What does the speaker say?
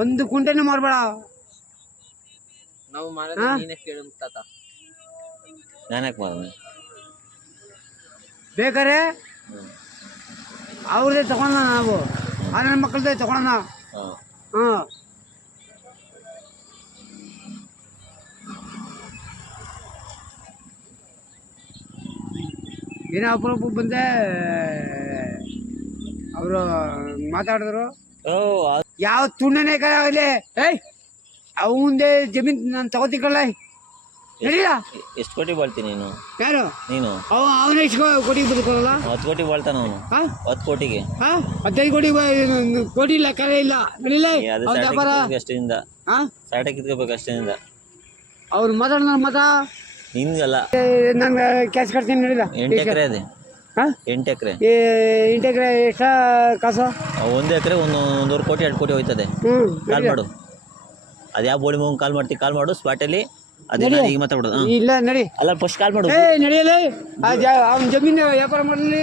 ಒಂದು ಕುಂಟೆನೂ ಮಾರ್ಬೇಡ. ನಾವು ನೀನೇ ಕೇಳು ತಾತ. ನಾನ್ಯಾಕೆ ಮಾರೋಣ? ಬೇಕಾರೆ ಅವ್ರದೇ ತಗೊಳ, ನಾವು ನನ್ನ ಮಕ್ಕಳದೇ ತಗೊಳೋಣ. ಹಾಂ ಏನೋ ಅಪರೂಪ ಬಂದೆ, ಅವರು ಮಾತಾಡಿದ್ರು. ಯಾವ ತುಂಡನೇ ಆಗಲಿ, ಅವಂದೇ ಜಮೀನ್ ನಾನು ತಗೋತಿಕಲ್ಲ, ನಡೀಲ. ಎಷ್ಟು ಕೋಟಿ ಬಾಳ್ತೀನಿ ನೀನು? ಯಾರು ನೀನು? ಅವನ ಎಷ್ಟು ಕೋಟಿ ಬದುಕೋಲ್ಲ? 10 ಕೋಟಿ ಬಾಳ್ತಾನ ಅವನು. 10 ಕೋಟಿಗೆ 15 ಕೋಟಿ ಇಲ್ಲ, ಕರೆ ಇಲ್ಲ, ನಡೀಲ. ಅಷ್ಟಿಂದ ಸಾಟ ಕಿತ್ಕೋಬೇಕು ಅಷ್ಟಿಂದ. ಅವ್ರು ಮಾತಾಡ ಮತ ನಿನ್ಗಲ್ಲ, ನಾನು ಕ್ಯಾಶ್ ಕಟ್ತೀನಿ, ನಡೀಲ. 8 ಎಕರೆ ಅದೇ. 8 ಎಕರೆ. 8 ಎಕರೆ ಎಷ್ಟ ಕಾಸು? 1 ಎಕರೆ 1.5 ಕೋಟಿ 2 ಕೋಟಿ ಹೋಯ್ತದೆ. ಕಾಲ್ ಮಾಡು, ಅದು ಯಾವ ಬೋಳಿ ಮಗನ್ ಕಾಲ್ ಮಾಡ್ತಿ, ಕಾಲ್ ಮಾಡು ಸ್ಪಾಟಲ್ಲಿ. ಅದೇ ಈಗ ಮಾತಾಡೋದು. ಇಲ್ಲ ನಡಿ. ಅಲ್ಲ ಫಸ್ಟ್ ಕಾಲ್ ಮಾಡು. ನಡೆಯಲ್ಲ, ಅವ್ನ ಜಮೀನು ವ್ಯಾಪಾರ ಮಾಡಲಿ.